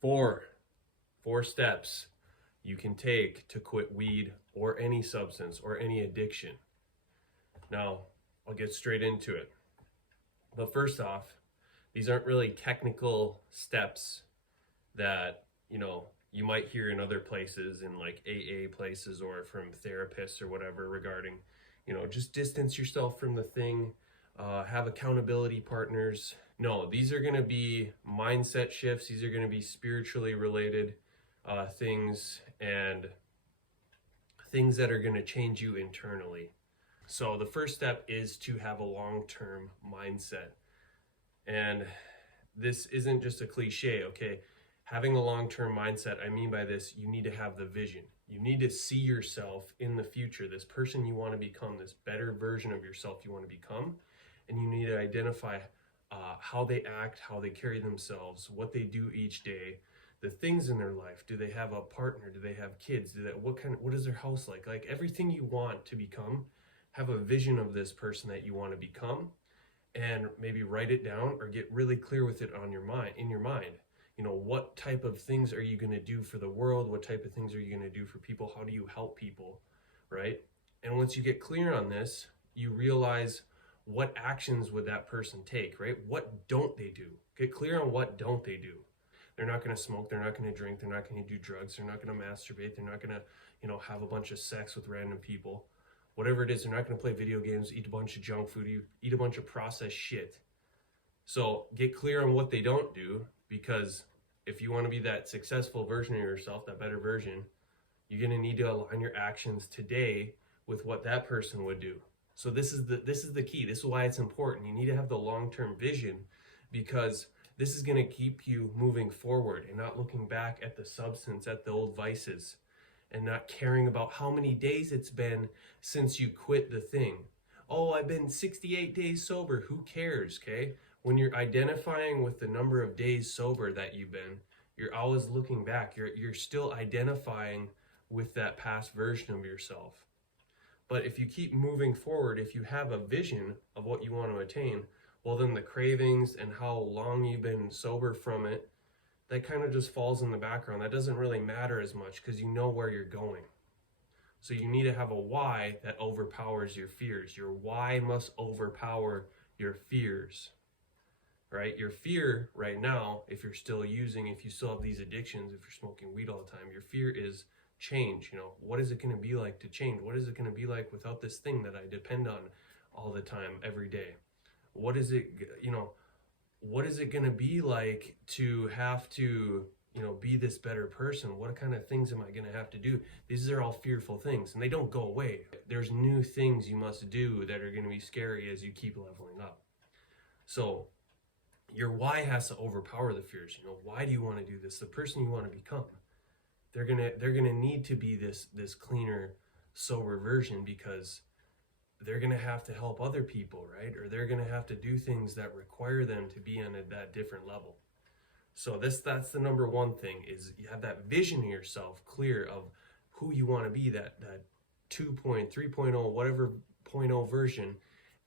Four, four steps you can take to quit weed or any substance or any addiction. Now, I'll get straight into it. But first off, these aren't really technical steps that, you might hear in other places, in like AA places or from therapists or whatever, regarding, just distance yourself from the thing, have accountability partners. No, these are going to be mindset shifts. These are going to be spiritually related things, and things that are going to change you internally. So the first step is to have a long-term mindset. And this isn't just a cliche, okay? Having a long-term mindset, I mean by this, you need to have the vision. You need to see yourself in the future, this person you want to become, this better version of yourself you want to become. And you need to identify how they act, how they carry themselves, what they do each day, the things in their life. Do they have a partner? Do they have kids? What is their house like? Like everything you want to become, have a vision of this person that you want to become, and maybe write it down or get really clear with it on your mind, in your mind. What type of things are you going to do for the world? What type of things are you going to do for people? How do you help people, right? And once you get clear on this, you realize what actions would that person take, right? What don't they do? Get clear on what don't they do. They're not going to smoke, they're not going to drink, they're not going to do drugs, they're not going to masturbate, they're not going to, have a bunch of sex with random people. Whatever it is, they're not going to play video games, eat a bunch of junk food, eat a bunch of processed shit. So get clear on what they don't do, because if you want to be that successful version of yourself, that better version, you're going to need to align your actions today with what that person would do. So this is the key. This is why it's important. You need to have the long-term vision, because this is going to keep you moving forward and not looking back at the substance, at the old vices, and not caring about how many days it's been since you quit the thing. Oh, I've been 68 days sober. Who cares, okay? When you're identifying with the number of days sober that you've been, you're always looking back. You're still identifying with that past version of yourself. But if you keep moving forward, if you have a vision of what you want to attain, well, then the cravings and how long you've been sober from it, that kind of just falls in the background. That doesn't really matter as much, because you know where you're going. So you need to have a why that overpowers your fears. Your why must overpower your fears, right? Your fear right now, if you're still using, if you still have these addictions, if you're smoking weed all the time, your fear is change. What is it going to be like to change? What is it going to be like without this thing that I depend on all the time, every day? What is it going to be like to have to, be this better person? What kind of things am I going to have to do? These are all fearful things, and they don't go away. There's new things you must do that are going to be scary as you keep leveling up. So your why has to overpower the fears. Why do you want to do this? The person you want to become, they're gonna need to be this cleaner, sober version, because they're going to have to help other people, right? Or they're going to have to do things that require them to be on that different level. So that's the number one thing, is you have that vision of yourself clear of who you want to be, that 2.0, 3.0, whatever 0.0 version,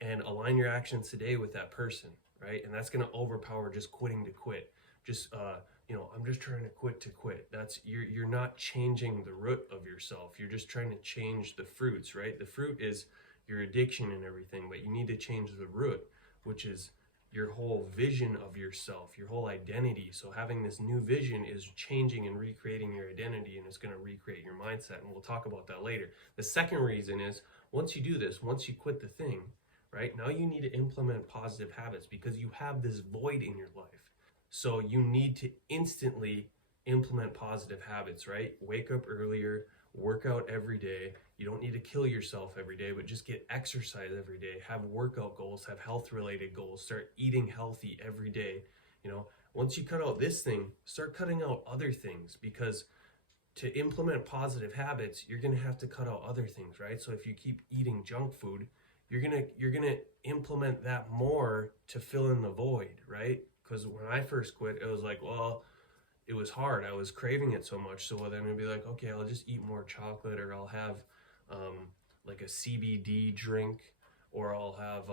and align your actions today with that person, right? And that's going to overpower just quitting to quit. Just, I'm just trying to quit to quit. That's, you're not changing the root of yourself. You're just trying to change the fruits, right? The fruit is your addiction and everything, but you need to change the root, which is your whole vision of yourself, your whole identity. So having this new vision is changing and recreating your identity, and it's going to recreate your mindset, and we'll talk about that later. The second reason is, once you do this, once you quit the thing, right, now you need to implement positive habits, because you have this void in your life. So you need to instantly implement positive habits, right? Wake up earlier, work out every day. You don't need to kill yourself every day, but just get exercise every day. Have workout goals, have health related goals, start eating healthy every day. Once you cut out this thing, start cutting out other things, because to implement positive habits, you're going to have to cut out other things, right? So if you keep eating junk food, you're going to implement that more to fill in the void, right? Because when I first quit, it was like, well, it was hard. I was craving it so much. So then it'd be like, okay, I'll just eat more chocolate, or I'll have like a CBD drink, or I'll have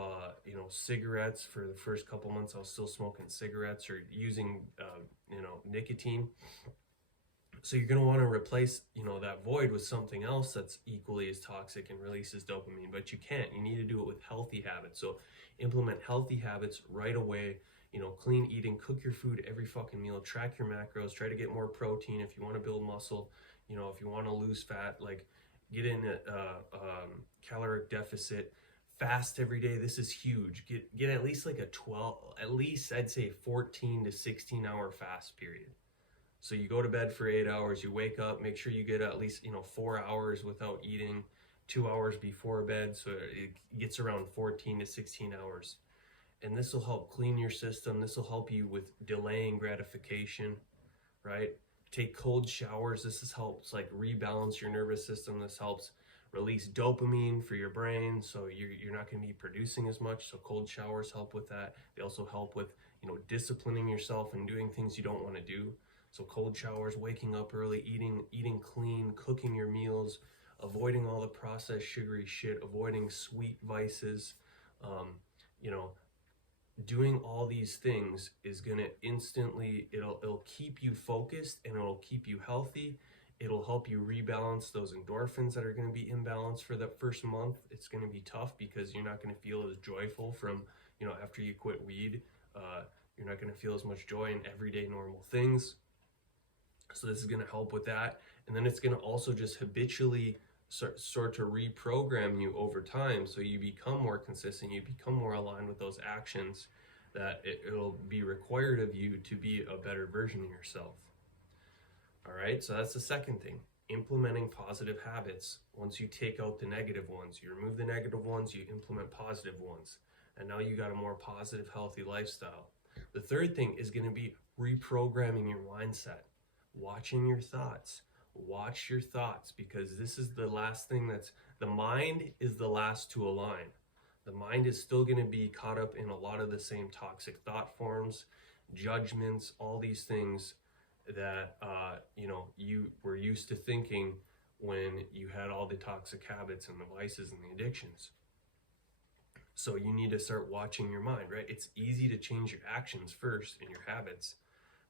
cigarettes for the first couple months. I was still smoking cigarettes or using nicotine. So you're going to want to replace that void with something else that's equally as toxic and releases dopamine, but you can't. You need to do it with healthy habits. So implement healthy habits right away. Clean eating, cook your food every fucking meal, track your macros, try to get more protein if you want to build muscle. If you want to lose fat, like get in a caloric deficit, fast every day. This is huge. Get at least like at least I'd say 14 to 16 hour fast period. So you go to bed for 8 hours, you wake up, make sure you get at least 4 hours without eating, 2 hours before bed, so it gets around 14 to 16 hours. And this will help clean your system. This will help you with delaying gratification, right? Take cold showers. This helps like rebalance your nervous system. This helps release dopamine for your brain, so you're not going to be producing as much. So cold showers help with that. They also help with disciplining yourself and doing things you don't want to do. So cold showers, waking up early, eating clean, cooking your meals, avoiding all the processed sugary shit, avoiding sweet vices, doing all these things is gonna instantly, it'll keep you focused and it'll keep you healthy. It'll help you rebalance those endorphins that are gonna be imbalanced for that first month. It's gonna be tough because you're not gonna feel as joyful from, after you quit weed. You're not gonna feel as much joy in everyday normal things. So this is going to help with that. And then it's going to also just habitually start to reprogram you over time, so you become more consistent, you become more aligned with those actions, that it'll be required of you to be a better version of yourself. All right, so that's the second thing, implementing positive habits. Once you take out the negative ones, you remove the negative ones, you implement positive ones, and now you got a more positive, healthy lifestyle. The third thing is going to be reprogramming your mindset. Watching your thoughts. Watch your thoughts, because this is the last thing the mind is the last to align. The mind is still going to be caught up in a lot of the same toxic thought forms, judgments, all these things that you were used to thinking when you had all the toxic habits and the vices and the addictions. So you need to start watching your mind, right? It's easy to change your actions first and your habits,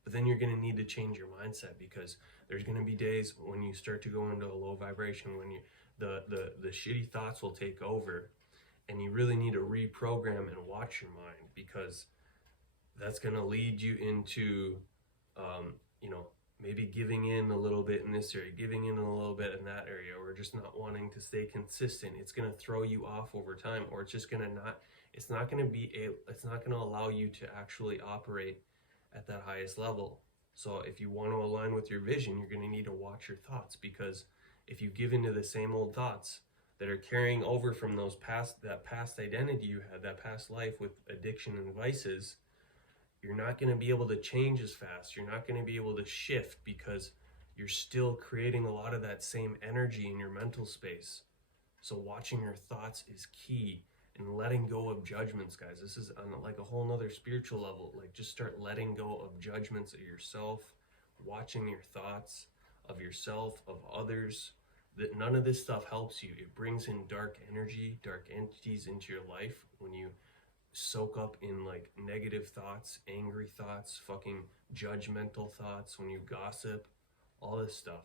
but then you're going to need to change your mindset, because there's going to be days when you start to go into a low vibration, when the shitty thoughts will take over, and you really need to reprogram and watch your mind, because that's going to lead you into maybe giving in a little bit in this area, giving in a little bit in that area, or just not wanting to stay consistent. It's going to throw you off over time, or it's just going to it's not going to allow you to actually operate at that highest level. So if you want to align with your vision, you're going to need to watch your thoughts, because if you give into the same old thoughts that are carrying over from that past identity you had, that past life with addiction and vices, you're not going to be able to change as fast. You're not going to be able to shift, because you're still creating a lot of that same energy in your mental space. So watching your thoughts is key. And letting go of judgments, guys. This is on like a whole nother spiritual level. Like, just start letting go of judgments of yourself, watching your thoughts of yourself, of others. That none of this stuff helps you. It brings in dark energy, dark entities into your life when you soak up in like negative thoughts, angry thoughts, fucking judgmental thoughts, when you gossip, all this stuff.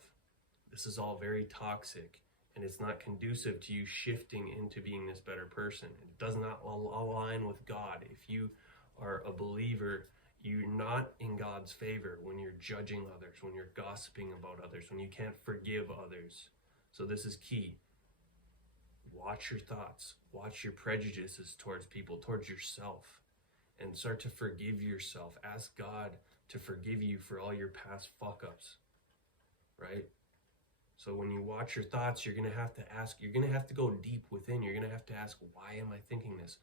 This is all very toxic. And it's not conducive to you shifting into being this better person. It does not align with God. If you are a believer, you're not in God's favor when you're judging others, when you're gossiping about others, when you can't forgive others. So this is key. Watch your thoughts. Watch your prejudices towards people, towards yourself, and start to forgive yourself. Ask God to forgive you for all your past fuck-ups, right? So when you watch your thoughts, you're going to have to ask, you're going to have to go deep within. You're going to have to ask, why am I thinking this?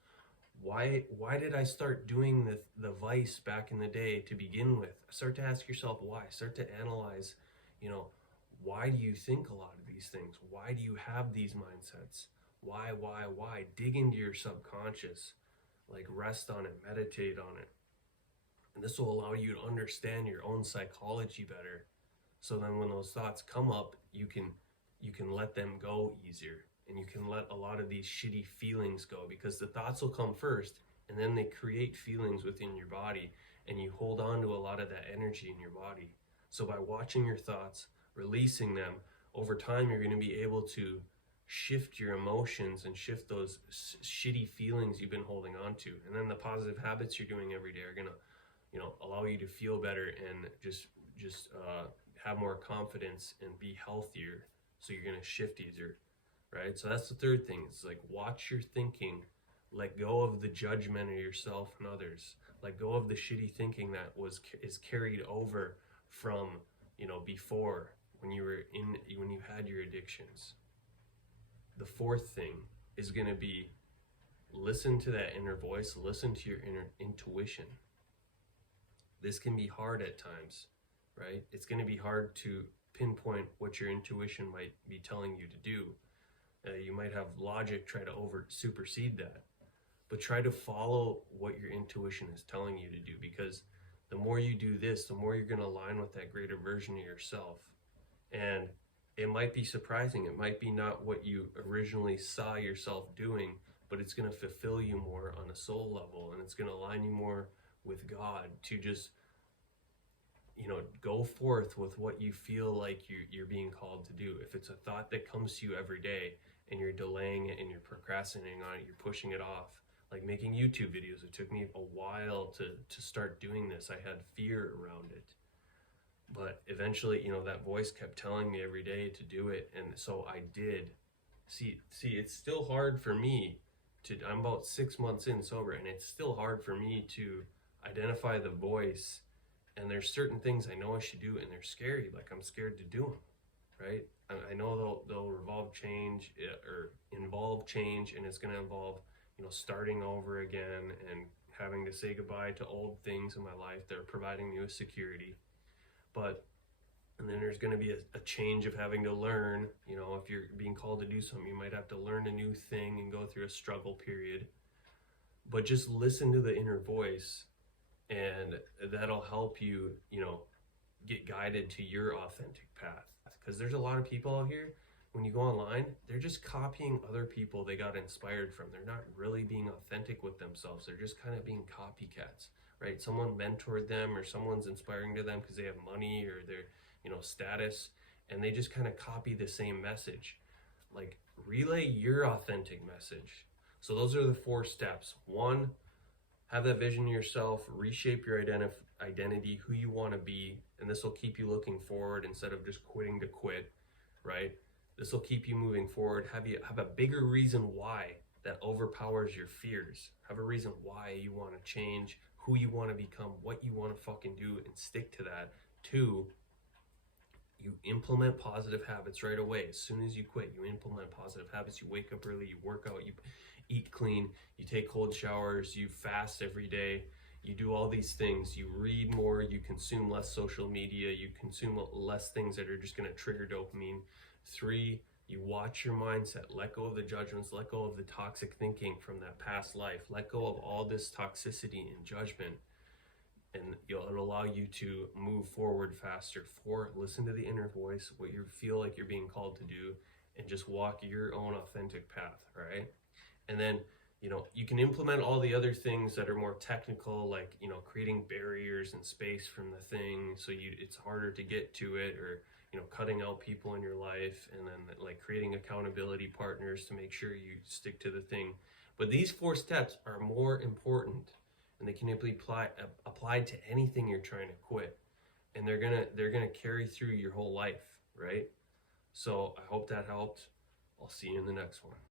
Why did I start doing the vice back in the day to begin with? Start to ask yourself why. Start to analyze, why do you think a lot of these things? Why do you have these mindsets? Why? Dig into your subconscious, like rest on it, meditate on it. And this will allow you to understand your own psychology better. So then when those thoughts come up, you can let them go easier and you can let a lot of these shitty feelings go, because the thoughts will come first and then they create feelings within your body, and you hold on to a lot of that energy in your body. So by watching your thoughts, releasing them, over time you're going to be able to shift your emotions and shift those shitty feelings you've been holding on to. And then the positive habits you're doing every day are going to allow you to feel better and just have more confidence and be healthier. So you're going to shift easier, right? So that's the third thing. It's like, watch your thinking, let go of the judgment of yourself and others, let go of the shitty thinking that is carried over from before, when you had your addictions. The fourth thing is going to be, listen to that inner voice, listen to your inner intuition. This can be hard at times, right? It's going to be hard to pinpoint what your intuition might be telling you to do. You might have logic try to supersede that, but try to follow what your intuition is telling you to do, because the more you do this, the more you're going to align with that greater version of yourself. And it might be surprising. It might be not what you originally saw yourself doing, but it's going to fulfill you more on a soul level, and it's going to align you more with God to just, go forth with what you feel like you're being called to do. If it's a thought that comes to you every day and you're delaying it and you're procrastinating on it, you're pushing it off, like making YouTube videos. It took me a while to start doing this. I had fear around it. But eventually, that voice kept telling me every day to do it. And so I did. See, it's still hard for me I'm about 6 months in sober, and it's still hard for me to identify the voice. And there's certain things I know I should do, and they're scary. Like, I'm scared to do them, right? I know they'll involve change, and it's going to involve, starting over again and having to say goodbye to old things in my life that are providing me with security. And then there's going to be a change of having to learn, if you're being called to do something, you might have to learn a new thing and go through a struggle period. But just listen to the inner voice, and that'll help you, get guided to your authentic path. Because there's a lot of people out here, when you go online, they're just copying other people they got inspired from. They're not really being authentic with themselves. They're just kind of being copycats, right? Someone mentored them, or someone's inspiring to them because they have money or their, status, and they just kind of copy the same message. Like, relay your authentic message. So those are the 4 steps. 1, have that vision of yourself, reshape your identity, who you want to be, and this will keep you looking forward instead of just quitting to quit, right? This will keep you moving forward. Have a bigger reason why that overpowers your fears. Have a reason why you want to change, who you want to become, what you want to fucking do, and stick to that. 2, you implement positive habits right away. As soon as you quit, you implement positive habits. You wake up early, you work out, you eat clean, you take cold showers, you fast every day, you do all these things, you read more, you consume less social media, you consume less things that are just going to trigger dopamine. 3, you watch your mindset, let go of the judgments, let go of the toxic thinking from that past life, let go of all this toxicity and judgment, and it'll allow you to move forward faster. 4, listen to the inner voice, what you feel like you're being called to do, and just walk your own authentic path, right? And then, you can implement all the other things that are more technical, like, creating barriers and space from the thing so it's harder to get to it, or, cutting out people in your life, and then like creating accountability partners to make sure you stick to the thing. But these 4 steps are more important, and they can be applied to anything you're trying to quit, and they're gonna carry through your whole life, right? So I hope that helped. I'll see you in the next one.